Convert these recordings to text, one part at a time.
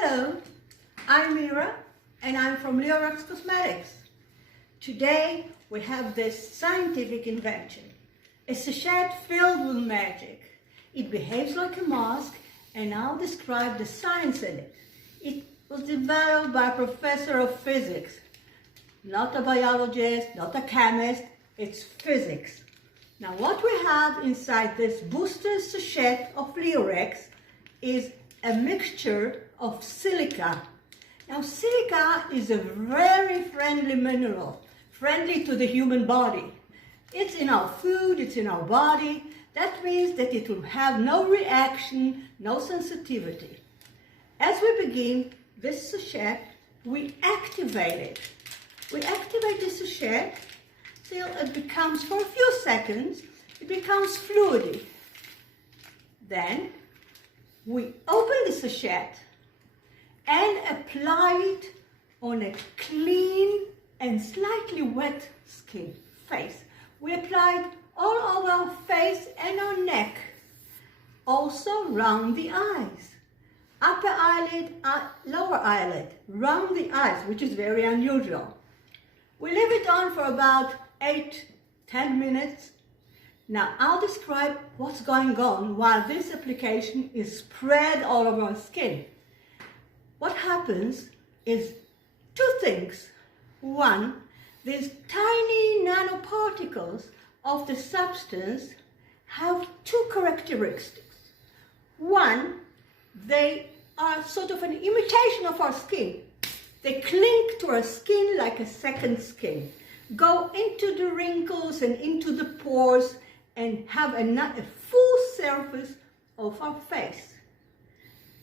Hello, I'm Mira and I'm from Leorex Cosmetics. Today we have this scientific invention, a sachet filled with magic. It behaves like a mask and I'll describe the science in it. It was developed by a professor of physics, not a biologist, not a chemist, it's physics. Now what we have inside this booster sachet of Leorex is a mixture of silica. Now silica is a very friendly mineral, friendly to the human body. It's in our food, it's in our body. That means that it will have no reaction, no sensitivity. As we begin this sachet, we activate it. We activate the sachet till it becomes, for a few seconds, it becomes fluidy. Then we open the sachet and apply it on a clean and slightly wet skin, face. We apply it all over our face and our neck, also round the eyes, upper eyelid, lower eyelid, round the eyes, which is very unusual. We leave it on for about 8-10 minutes. Now I'll describe what's going on while this application is spread all over our skin. What happens is two things. One, these tiny nanoparticles of the substance have two characteristics. One, they are sort of an imitation of our skin. They cling to our skin like a second skin, go into the wrinkles and into the pores and have a full surface of our face.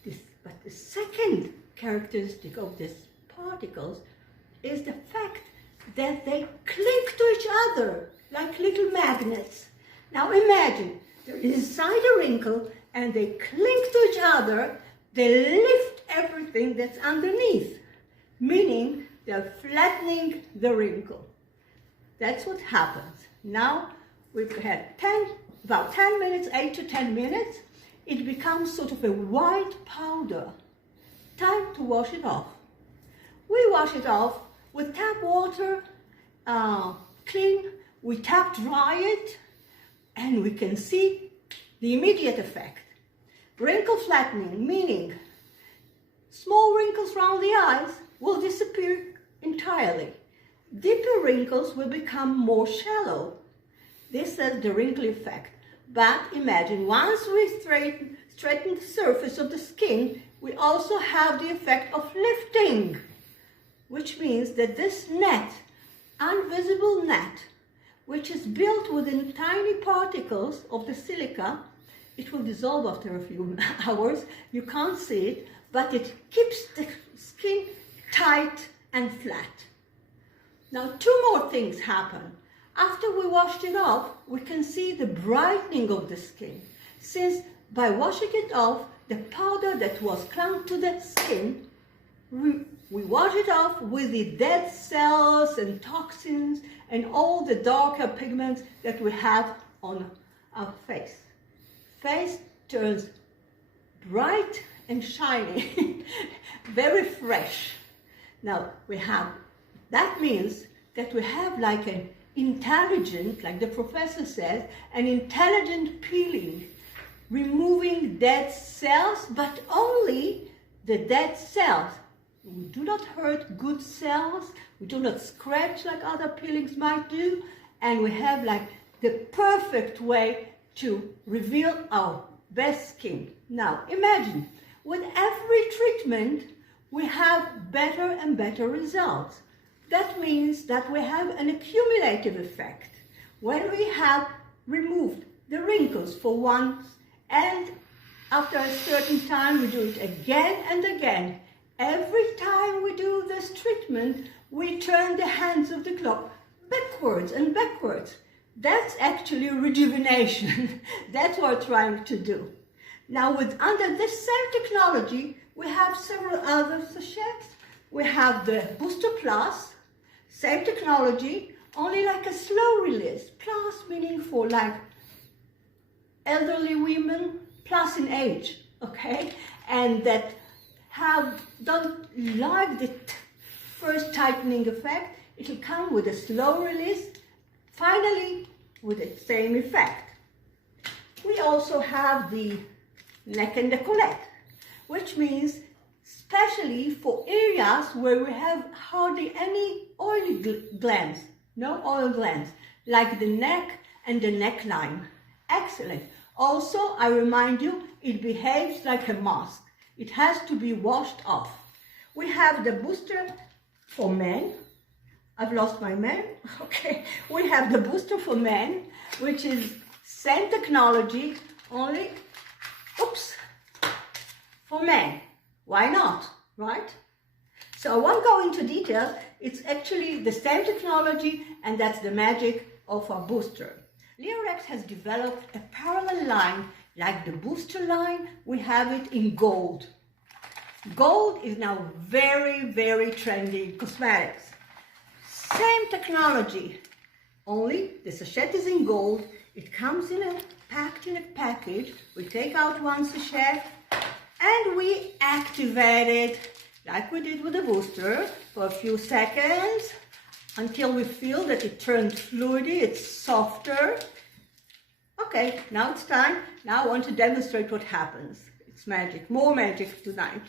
But the second characteristic of these particles is the fact that they cling to each other like little magnets. Now imagine, they're inside a wrinkle and they cling to each other, they lift everything that's underneath, meaning they're flattening the wrinkle. That's what happens. Now we've had about 10 minutes, 8 to 10 minutes, it becomes sort of a white powder. Time to wash it off. We wash it off with tap water, clean, we tap dry it, and we can see the immediate effect. Wrinkle flattening, meaning small wrinkles around the eyes will disappear entirely. Deeper wrinkles will become more shallow. This is the wrinkle effect. But imagine, once we straighten the surface of the skin, we also have the effect of lifting, which means that this net, invisible net, which is built within tiny particles of the silica, it will dissolve after a few hours. You can't see it, but it keeps the skin tight and flat. Now, two more things happen. After we washed it off, we can see the brightening of the skin, since by washing it off, the powder that was clung to the skin, we wash it off with the dead cells and toxins and all the darker pigments that we have on our face. Face turns bright and shiny, very fresh. Now that means that we have like an intelligent, like the professor says, an intelligent peeling, removing dead cells, but only the dead cells. We do not hurt good cells, we do not scratch like other peelings might do, and we have like the perfect way to reveal our best skin. Now imagine, with every treatment, we have better and better results. That means that we have an accumulative effect. When we have removed the wrinkles for once, and after a certain time we do it again and again, every time we do this treatment, we turn the hands of the clock backwards and backwards. That's actually rejuvenation. That's what we're trying to do. Now, under this same technology, we have several other sachets. We have the Booster Plus, same technology, only like a slow release. Plus meaning for like elderly women, plus in age, okay? And that don't like the first tightening effect, it will come with a slow release, finally with the same effect. We also have the neck and décolleté, which means especially for areas where we have hardly any oily glands, no oil glands, like the neck and the neckline. Excellent. Also, I remind you, it behaves like a mask. It has to be washed off. We have the booster for men. I've lost my man. Okay. We have the booster for men, which is same technology, only, oops, for men. Why not, right? So I won't go into details. It's actually the same technology, and that's the magic of our booster. Leorex has developed a parallel line like the booster line. We have it in gold. Gold is now very, very trendy in cosmetics. Same technology, only the sachet is in gold. It comes packed in a package. We take out one sachet and we activate it like we did with the booster for a few seconds until we feel that it turns fluidy, it's softer. Okay, now it's time. Now I want to demonstrate what happens. It's magic, more magic tonight.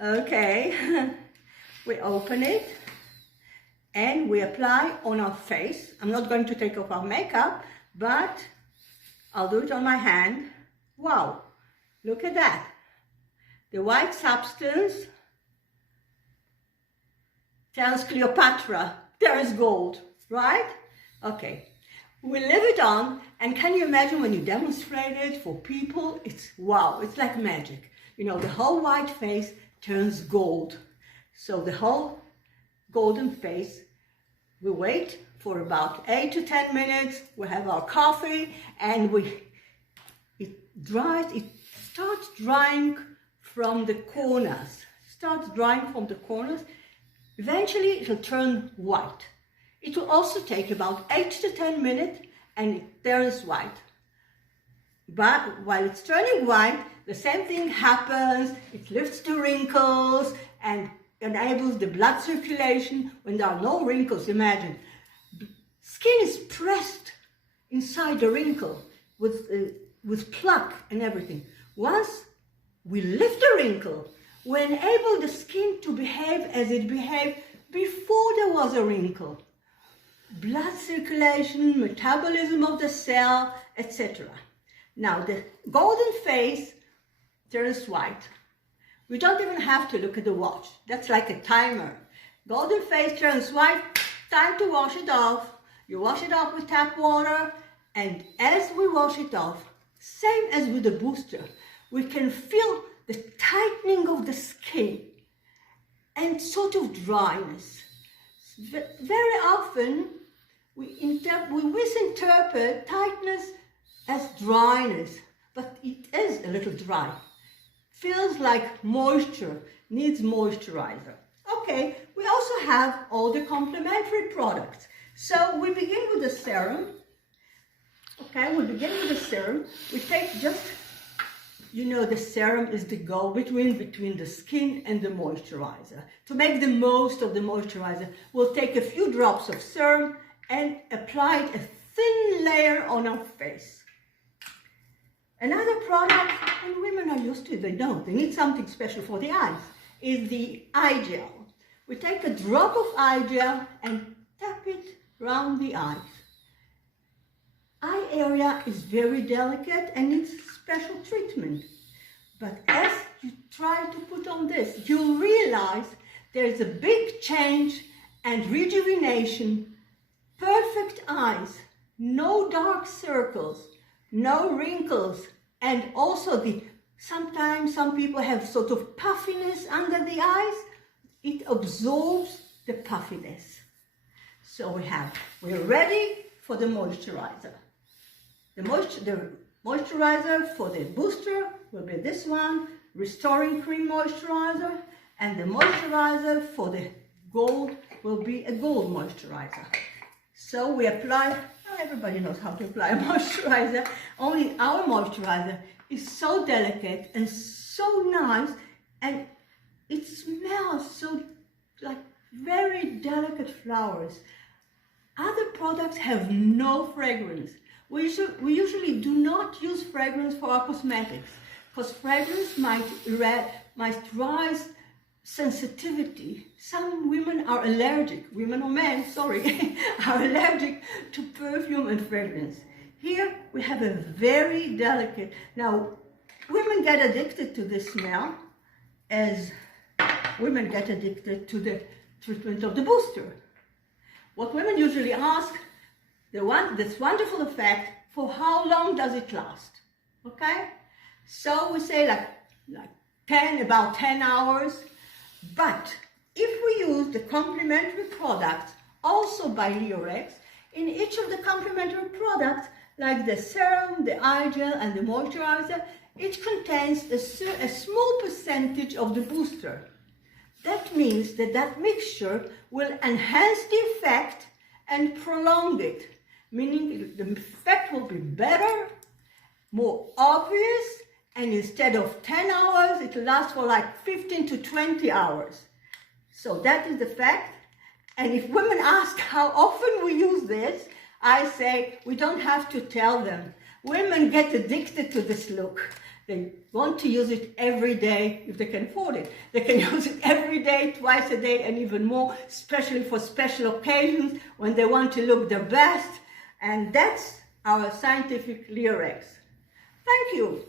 Okay, we open it and we apply on our face. I'm not going to take off our makeup, but I'll do it on my hand. Wow, look at that. The white substance tells Cleopatra, there is gold, right? Okay, we leave it on, and can you imagine when you demonstrate it for people? It's wow, it's like magic. You know, the whole white face turns gold. So the whole golden face, we wait for about 8 to 10 minutes, we have our coffee, and it starts drying from the corners. Eventually it'll turn white. It will also take about 8 to 10 minutes and it turns white. But while it's turning white, the same thing happens. It lifts the wrinkles and enables the blood circulation. When there are no wrinkles, imagine, skin is pressed inside the wrinkle with pluck and everything. Once we lift the wrinkle, we enable the skin to behave as it behaved before there was a wrinkle. Blood circulation, metabolism of the cell, etc. Now the golden face turns white. We don't even have to look at the watch. That's like a timer. Golden face turns white, time to wash it off. You wash it off with tap water, and as we wash it off, same as with the booster, we can feel the tightening of the skin and sort of dryness. Very often we misinterpret tightness as dryness, but it is a little dry. Feels like moisture, needs moisturizer. Okay, we also have all the complementary products. So we begin with the serum. Okay, we begin with the serum. We take just, you know, the serum is the go-between between the skin and the moisturizer. To make the most of the moisturizer, we'll take a few drops of serum and apply it a thin layer on our face. Another product, and women are used to it, they don't, they need something special for the eyes, is the eye gel. We take a drop of eye gel and tap it around the eyes. Eye area is very delicate and needs special treatment. But as you try to put on this, you'll realize there's a big change and rejuvenation. Perfect eyes, no dark circles, no wrinkles, and also sometimes some people have sort of puffiness under the eyes. It absorbs the puffiness. So we're ready for the moisturizer. The moisturizer for the booster will be this one, Restoring Cream Moisturizer, and the moisturizer for the gold will be a gold moisturizer. So we apply, everybody knows how to apply a moisturizer, only our moisturizer is so delicate and so nice, and it smells so like very delicate flowers. Other products have no fragrance. We usually do not use fragrance for our cosmetics because fragrance might rise sensitivity. Some women are allergic, women or men, sorry, are allergic to perfume and fragrance. Here we have a very delicate, now women get addicted to this smell as women get addicted to the treatment of the booster. What women usually ask, they want this wonderful effect, for how long does it last? Okay? So we say about 10 hours. But if we use the complementary products, also by Leorex, in each of the complementary products, like the serum, the eye gel, and the moisturizer, it contains a small percentage of the booster. That means that that mixture will enhance the effect and prolong it, meaning the effect will be better, more obvious, and instead of 10 hours, it will last for like 15 to 20 hours. So that is the fact. And if women ask how often we use this, I say we don't have to tell them. Women get addicted to this look. They want to use it every day if they can afford it. They can use it every day, twice a day, and even more, especially for special occasions when they want to look their best. And that's our scientific Leorex. Thank you.